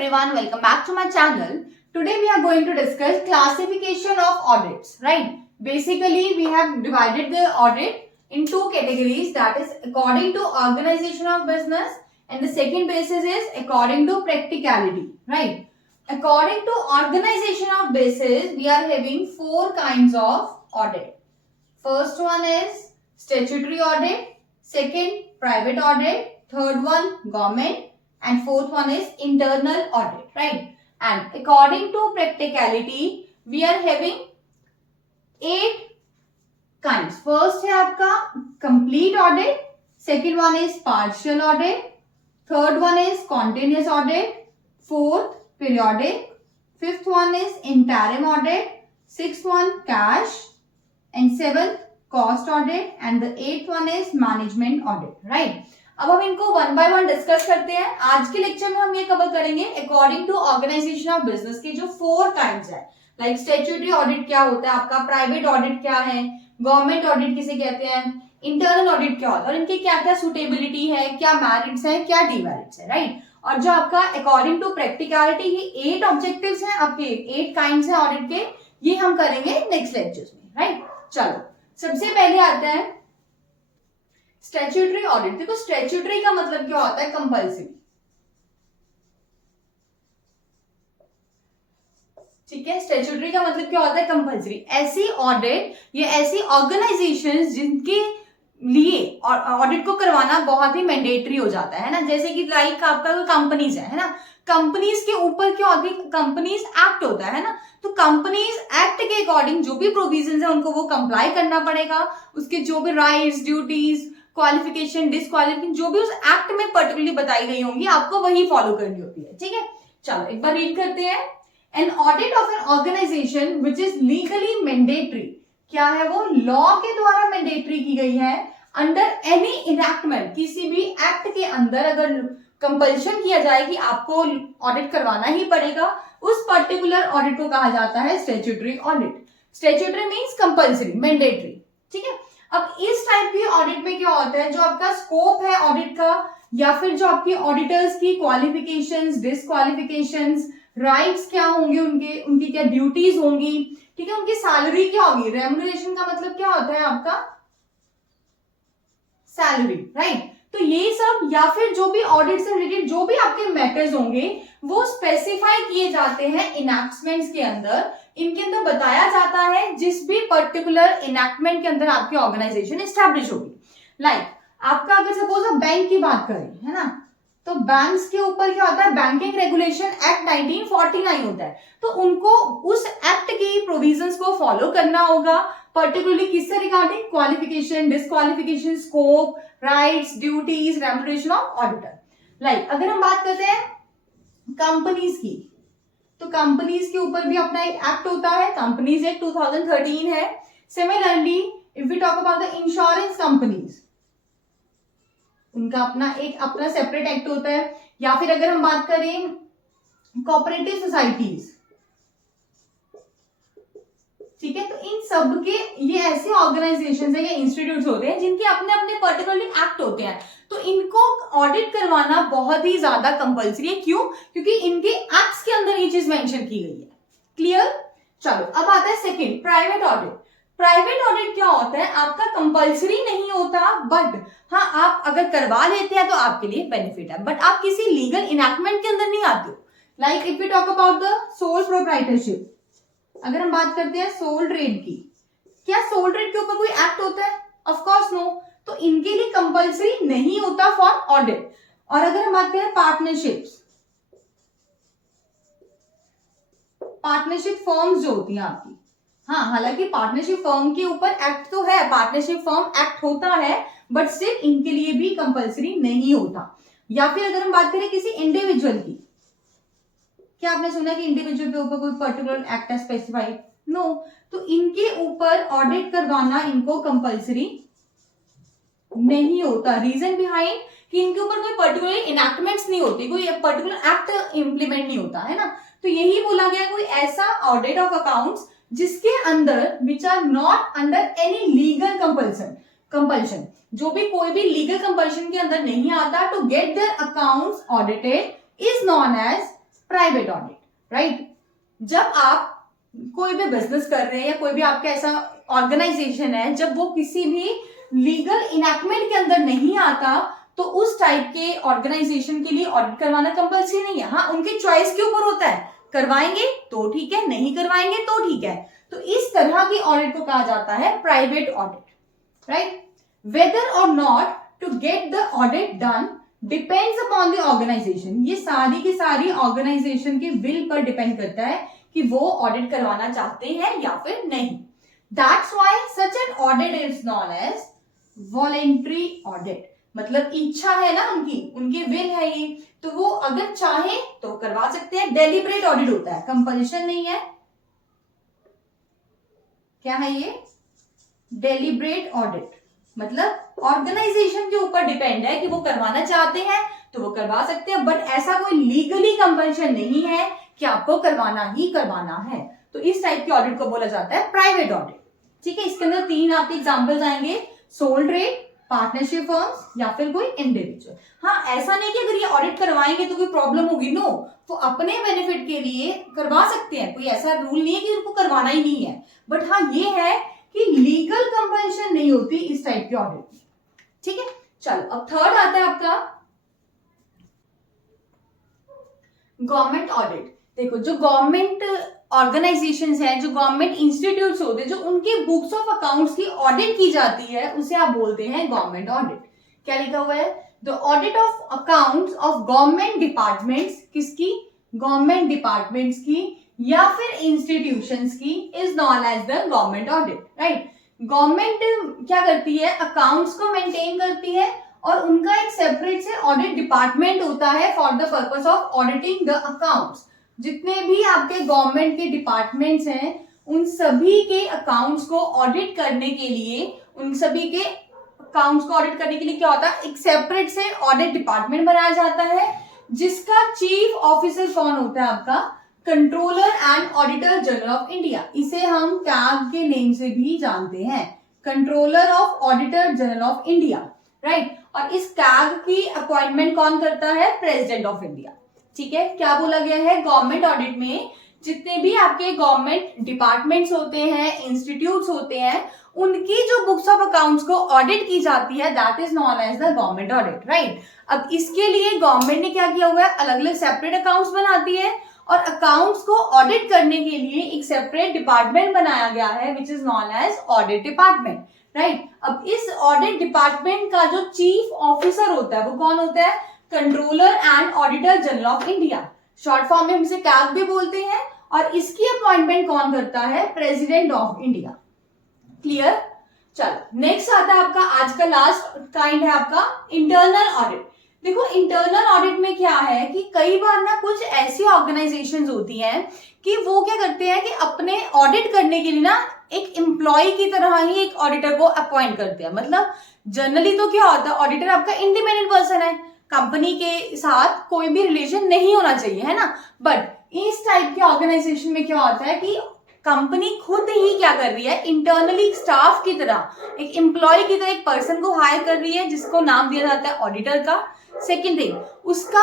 everyone, welcome back to my channel. Today we are going to discuss classification of audits, right? Basically, we have divided the audit in two categories, that is according to organization of business, and the second basis is according to practicality, right? According to organization of business, we are having four kinds of audit. First one is statutory audit, second private audit, third one government, and fourth one is internal audit, right? And according to practicality, we are having 8 kinds. First है आपका complete audit, second one is partial audit, third one is continuous audit, fourth periodic, fifth one is interim audit, sixth one cash, and seventh cost audit, and the eighth one is management audit, right? अब हम इनको one by one discuss करते हैं. आज के lecture में हम ये कवर करेंगे according to organisation of business के जो 4 काइंड्स है. लाइक स्टैट्यूटरी ऑडिट क्या होता है आपका, प्राइवेट ऑडिट क्या है, गवर्नमेंट ऑडिट किसे कहते हैं, इंटरनल ऑडिट क्या होता है और इनके क्या क्या सुटेबिलिटी है, क्या मैरिट्स है, क्या डिमेरिट्स है, राइट? और जो आपका अकॉर्डिंग टू प्रैक्टिकलिटी ये 8 ऑब्जेक्टिव्स हैं आपके, 8 काइंड्स हैं ऑडिट के, ये हम करेंगे नेक्स्ट लेक्चर्स में, राइट? चलो सबसे पहले आता है स्टैट्यूटरी ऑडिट. देखो स्टैट्यूटरी का मतलब क्या होता है, कंपल्सरी. ठीक है, स्टैट्यूटरी का मतलब क्या होता है, कंपल्सरी. ऐसी ऑडिट या ऐसी ऑर्गेनाइजेशंस जिनके लिए ऑडिट को करवाना बहुत ही मैंडेटरी हो जाता है ना, जैसे कि लाइक आपका कंपनीज है ना, कंपनीज के ऊपर क्या होती है, कंपनीज एक्ट होता है ना, तो कंपनीज एक्ट के अकॉर्डिंग जो भी प्रोविजंस है उनको वो कंप्लाई करना पड़ेगा. उसके जो भी राइट्स, ड्यूटीज, क्वालिफिकेशन, डिसक्वालिफिकेशन जो भी उस एक्ट में पर्टिकुलरली बताई गई होंगी आपको वही फॉलो करनी होती है. ठीक है, चलो एक बार रीड करते हैं. An audit of an organisation which is legally mandatory, क्या है वो, लॉ के द्वारा मैंडेटरी की गई है. अंडर एनी इनैक्टमेंट, किसी भी एक्ट के अंदर अगर कंपल्शन किया जाए कि आपको ऑडिट करवाना ही पड़ेगा, उस पर्टिकुलर ऑडिट को कहा जाता है statutory audit. Statutory means compulsory, mandatory. ठीक है, अब इस टाइप की ऑडिट में क्या होता है, जो आपका स्कोप है ऑडिट का, या फिर जो आपकी ऑडिटर्स की क्वालिफिकेशंस, डिसक्वालिफिकेशंस, राइट्स क्या होंगे उनकी क्या ड्यूटीज होंगी, ठीक है, उनकी सैलरी क्या होगी. रेम्युनरेशन का मतलब क्या होता है आपका, सैलरी, राइट? तो ये सब या फिर जो भी ऑडिट से रिलेटेड जो भी आपके मैटर्स होंगे वो स्पेसिफाई किए जाते हैं इनैक्टमेंट्स के अंदर. इनके अंदर बताया जाता है जिस भी पर्टिकुलर इनैक्टमेंट के अंदर आपकी ऑर्गेनाइजेशन एस्टैब्लिश होगी. लाइक आपका अगर सपोज आप बैंक की बात करें, है ना, तो बैंक्स के ऊपर क्या होता है, बैंकिंग रेगुलेशन एक्ट 1949 होता है, तो उनको उस एक्ट की प्रोविजंस को फॉलो करना होगा, पर्टिकुलरली किससे regarding, qualification, disqualification, scope, rights, duties, remuneration of auditor. Like अगर हम बात करते हैं कंपनीज की, तो कंपनीज के ऊपर भी अपना एक एक्ट होता है, कंपनीज एक्ट 2013 है. Similarly if we talk about the insurance companies, उनका अपना सेपरेट एक्ट होता है. या फिर अगर हम बात करें कोऑपरेटिव सोसाइटीज, ठीक है, तो इन सब के ये ऐसे ऑर्गेनाइजेशंस है या इंस्टीट्यूट्स होते हैं जिनके अपने अपने पर्टिकुलरली एक्ट होते हैं, तो इनको ऑडिट करवाना बहुत ही ज्यादा कंपल्सरी है. क्यों? क्योंकि इनके एक्ट्स के अंदर ये चीज मेंशन की गई है. क्लियर? चलो अब आता है second, private audit. Private audit क्या होता है, आपका कंपल्सरी नहीं होता, बट हाँ आप अगर करवा लेते हैं तो आपके लिए बेनिफिट है, बट आप किसी लीगल इनैक्टमेंट के अंदर नहीं आते हो. Like if we talk about the sole proprietorship, अगर हम बात करते हैं सोल ट्रेड की, क्या सोल ट्रेड के ऊपर कोई एक्ट होता है? Of course no. तो इनके लिए कंपल्सरी नहीं होता फॉर ऑडिट. और अगर हम बात करें पार्टनरशिप्स, पार्टनरशिप फर्म्स जो होती हैं आपकी, हाँ हालांकि पार्टनरशिप फर्म के ऊपर एक्ट तो है, पार्टनरशिप फर्म एक्ट होता है, बट सिर्फ इनके लिए भी कंपल्सरी नहीं होता. या फिर अगर हम बात करें किसी इंडिविजुअल की, क्या आपने सुना कि इंडिविजुअल के ऊपर कोई पर्टिकुलर एक्ट है स्पेसिफाइड? नो. तो इनके ऊपर ऑडिट करवाना इनको कंपल्सरी नहीं होता. रीजन बिहाइंड कि इनके ऊपर कोई पर्टिकुलर इनैक्टमेंट्स नहीं होती, कोई पर्टिकुलर एक्ट इंप्लीमेंट नहीं होता है ना. तो यही बोला गया कोई ऐसा ऑडिट ऑफ अकाउंट्स जिसके अंदर which are not under any legal compulsion, जो भी कोई भी लीगल कंपल्शन के अंदर नहीं आता, to get their accounts audited is known as private audit, right. जब आप कोई भी बिजनेस कर रहे हैं या कोई भी आपका ऐसा ऑर्गेनाइजेशन है जब वो किसी भी लीगल इनैक्टमेंट के अंदर नहीं आता, तो उस टाइप के ऑर्गेनाइजेशन के लिए ऑडिट करवाना कंपल्सरी नहीं है। हाँ, उनके चॉइस के ऊपर होता है, करवाएंगे तो ठीक है, नहीं करवाएंगे तो ठीक है। तो इस तरह की ऑडिट को कहा जाता है प्राइवेट ऑडिट, राइट। वेदर और not to get the audit done depends upon the organisation. ये सारी की सारी ऑर्गेनाइजेशन के विल पर डिपेंड करता है कि वो ऑडिट करवाना चाहते हैं या फिर नहीं। That's why such an audit is known as voluntary audit. मतलब इच्छा है ना उनकी, उनके विल है ये, तो वो अगर चाहे तो करवा सकते हैं। डेलिब्रेट ऑडिट होता है, कंपल्शन नहीं है। क्या है ये? Deliberate audit. मतलब ऑर्गेनाइजेशन के ऊपर डिपेंड है कि वो करवाना चाहते हैं तो वो करवा सकते हैं, बट ऐसा कोई लीगली कंपल्शन नहीं है कि आपको करवाना ही करवाना है। तो इस टाइप की ऑडिट को बोला जाता है प्राइवेट ऑडिट, ठीक है। इसके अंदर 3 आपके एग्जांपल्स आएंगे, सोल ट्रेड, पार्टनरशिप फर्म्स या फिर कोई इंडिविजुअल। हाँ, ऐसा नहीं कि अगर ये ऑडिट करवाएंगे तो कोई प्रॉब्लम होगी, नो, वो अपने बेनिफिट के लिए करवा सकते हैं, कोई ऐसा रूल नहीं है कि उनको करवाना ही नहीं है। बट हाँ, ये है कि लीगल कंपल्शन नहीं होती इस टाइप की ऑडिट, ठीक है। चलो, अब थर्ड आता है आपका गवर्नमेंट ऑडिट। देखो, जो गवर्नमेंट ऑर्गेनाइजेशंस हैं, जो गवर्नमेंट इंस्टीट्यूट्स होते हैं, जो उनके बुक्स ऑफ अकाउंट्स की ऑडिट की जाती है, उसे आप बोलते हैं गवर्नमेंट ऑडिट। क्या लिखा हुआ है? The audit of accounts of government departments, किसकी? गवर्नमेंट डिपार्टमेंट्स की या फिर इंस्टीट्यूशंस की, is known as the government audit, right. Government क्या करती है? अकाउंट्स को मेंटेन करती है और उनका एक सेपरेट से ऑडिट डिपार्टमेंट होता है for the purpose of auditing the accounts. जितने भी आपके गवर्नमेंट के डिपार्टमेंट्स हैं, उन सभी के अकाउंट्स को ऑडिट करने के लिए, उन सभी के अकाउंट्स को ऑडिट करने के लिए क्या होता है? एक सेपरेट से ऑडिट डिपार्टमेंट बनाया जाता है, जिसका चीफ ऑफिसर कौन होता है? आपका controller and auditor general of India. इसे हम कैग के नेम से भी जानते हैं, controller of auditor general of India, right. और इस कैग की अपॉइंटमेंट कौन करता है? प्रेसिडेंट ऑफ इंडिया, ठीक है। क्या बोला गया है? गवर्नमेंट ऑडिट में जितने भी आपके गवर्नमेंट डिपार्टमेंट्स होते हैं, इंस्टीट्यूट्स होते हैं, उनकी जो बुक्स ऑफ अकाउंट्स को ऑडिट की जाती है, that is known as the government audit, right. अब इसके लिए गवर्नमेंट ने क्या किया हुआ है? अलग अलग सेपरेट अकाउंट्स बनाती है और अकाउंट्स को ऑडिट करने के लिए एक सेपरेट डिपार्टमेंट बनाया गया है, which is known as audit department, right. अब इस ऑडिट डिपार्टमेंट का जो चीफ ऑफिसर होता है वो कौन होता है? Controller and auditor general of India, short form में हम इसे कैग भी बोलते हैं। और इसकी अपॉइंटमेंट कौन करता है? President of India. क्लियर? चलो, नेक्स्ट आता है आपका आज का लास्ट काइंड है आपका इंटरनल ऑडिट। देखो, इंटरनल ऑडिट में क्या है कि कई बार ना कुछ ऐसी ऑर्गेनाइजेशंस होती हैं कि वो क्या करते हैं कि अपने ऑडिट करने के लिए ना एक एम्प्लॉय की तरह ही एक ऑडिटर को अपॉइंट करते हैं। मतलब जनरली तो क्या होता है, ऑडिटर आपका इंडिपेंडेंट पर्सन है, कंपनी के साथ कोई भी रिलेशन नहीं होना चाहिए, है ना। बट इस टाइप के ऑर्गेनाइजेशन में क्या होता है कि कंपनी खुद ही क्या कर रही है? इंटरनली स्टाफ की तरह, एक एम्प्लॉय की तरह एक पर्सन को हायर कर रही है, जिसको नाम दिया जाता है ऑडिटर का। सेकेंड थिंग, उसका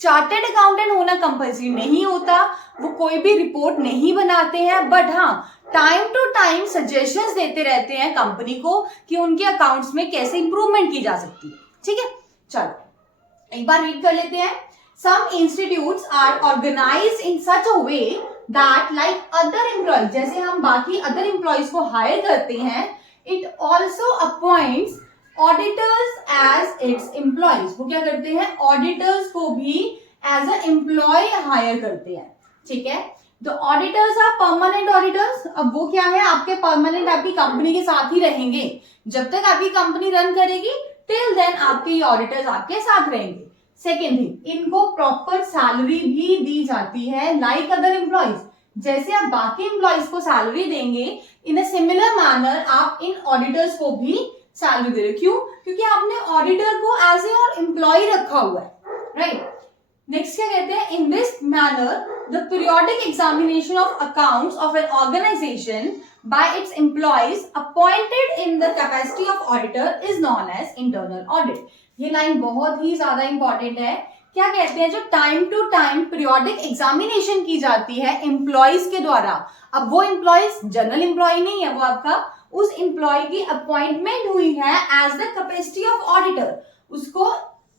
चार्टर्ड अकाउंटेंट होना कंपल्सरी नहीं होता, वो कोई भी रिपोर्ट नहीं बनाते हैं, बट हाँ, टाइम टू टाइम सजेशंस देते रहते हैं कंपनी को कि उनके अकाउंट्स में कैसे इंप्रूवमेंट की जा सकती है, ठीक है। चलो, एक बार रीड कर लेते हैं। Some institutes are organised in such a way that like other employees, जैसे हम बाकी अदर एम्प्लॉयज को हायर करते हैं, it also appoints auditors as its employees. वो क्या करते हैं? ऑडिटर्स को भी एज अ एम्प्लॉय हायर करते हैं, ठीक है। The auditors are permanent auditors. अब वो क्या है? आपके परमानेंट आपकी कंपनी के साथ ही रहेंगे, जब तक आपकी कंपनी रन करेगी टिल देन आपके ये ऑडिटर्स आपके साथ रहेंगे। सेकेंड थिंग, इनको प्रॉपर सैलरी भी दी जाती है लाइक अदर एम्प्लॉयज। जैसे आप बाकी एम्प्लॉयज को सैलरी देंगे, इन अ सिमिलर मैनर आप इन ऑडिटर्स को भी सैलरी दे रहे हो। क्यों? क्योंकि आपने ऑडिटर को एज ए और एम्प्लॉय रखा हुआ है, राइट। नेक्स्ट क्या कहते हैं? In this manner the periodic examination of accounts of an organisation by its employees appointed in the capacity of auditor is known as internal audit। ये line बहुत ही ज्यादा इंपॉर्टेंट है क्या कहते हैं, जो time to time periodic examination की जाती है एम्प्लॉयज के द्वारा। अब वो एम्प्लॉयज जनरल एम्प्लॉय नहीं है, वो आपका उस एम्प्लॉय की अपॉइंटमेंट हुई है as the capacity of auditor, उसको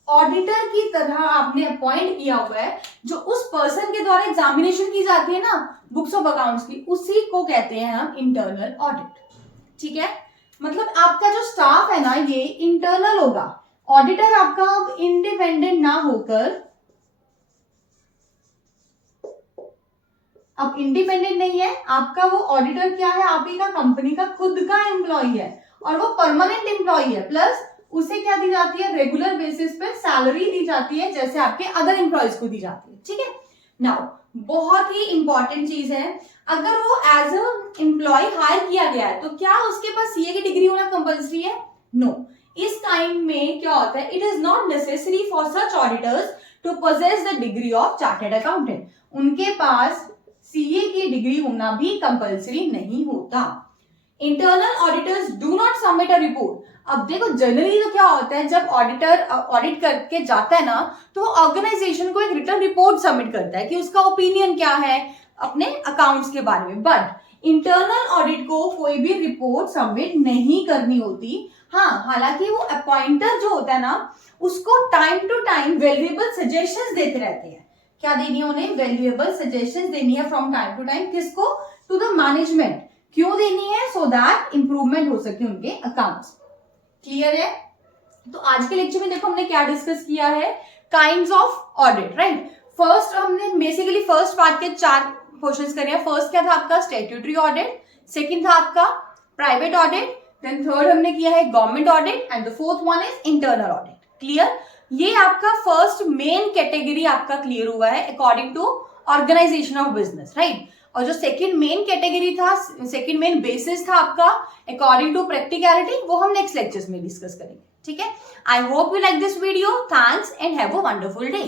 ऑडिटर की तरह आपने अपॉइंट किया हुआ है, जो उस पर्सन के द्वारा एग्जामिनेशन की जाती है ना बुक्स ऑफ अकाउंट्स की, उसी को कहते हैं हम इंटरनल ऑडिट। ठीक है, मतलब आपका जो स्टाफ है ना ये इंटरनल होगा। ऑडिटर आपका अब इंडिपेंडेंट ना होकर, अब इंडिपेंडेंट नहीं है आपका, वो ऑडिटर क्या है, आप ही का कंपनी का खुद का एम्प्लॉय है और वो परमानेंट एम्प्लॉय है, प्लस उसे क्या दी जाती है, रेगुलर बेसिस पे सैलरी दी जाती है जैसे आपके अदर एम्प्लॉयज को दी जाती है। ठीक है, नाउ बहुत ही इंपॉर्टेंट चीज है, अगर वो एज अ एम्प्लॉय हायर किया गया है तो क्या उसके पास सीए की डिग्री होना कंपल्सरी है? नो। इस टाइम में क्या होता है, it is not necessary for such auditors to possess the degree of chartered accountant. उनके पास सीए की डिग्री होना भी कंपल्सरी नहीं होता। Internal auditors do not submit a report. अब देखो जनरली तो क्या होता है, जब ऑडिटर ऑडिट करके जाता है ना तो ऑर्गेनाइजेशन को एक रिटर्न रिपोर्ट सबमिट करता है कि उसका ओपिनियन क्या है अपने अकाउंट्स के बारे में, बट इंटरनल ऑडिट को कोई भी रिपोर्ट सबमिट नहीं करनी होती। हाँ, हालांकि वो अपॉइंटर जो होता है ना उसको time to time valuable suggestions देते रहते हैं। क्या देनी है उन्हें? वैल्यूएबल सजेशंस देनी है फ्रॉम टाइम टू टाइम। किसको? To the management. क्यों देनी है? सो दैट इंप्रूवमेंट हो सके उनके अकाउंट्स। क्लियर है? तो आज के लेक्चर में देखो हमने क्या डिस्कस किया है, kinds of audit, right. First हमने बेसिकली फर्स्ट पार्ट के 4 क्वेश्चंस करे हैं। फर्स्ट क्या था आपका? Statutory audit. सेकंड था आपका प्राइवेट ऑडिट। देन थर्ड हमने किया है government audit and the fourth one is internal audit. Clear? ये आपका फर्स्ट मेन कैटेगरी आपका क्लियर हुआ है according to organisation of business, right. और जो सेकंड मेन कैटेगरी था, सेकंड मेन बेसिस था आपका अकॉर्डिंग टू प्रैक्टिकलिटी, वो हम नेक्स्ट लेक्चर्स में डिस्कस करेंगे। ठीक है, I hope you like this video. Thanks and have a wonderful day.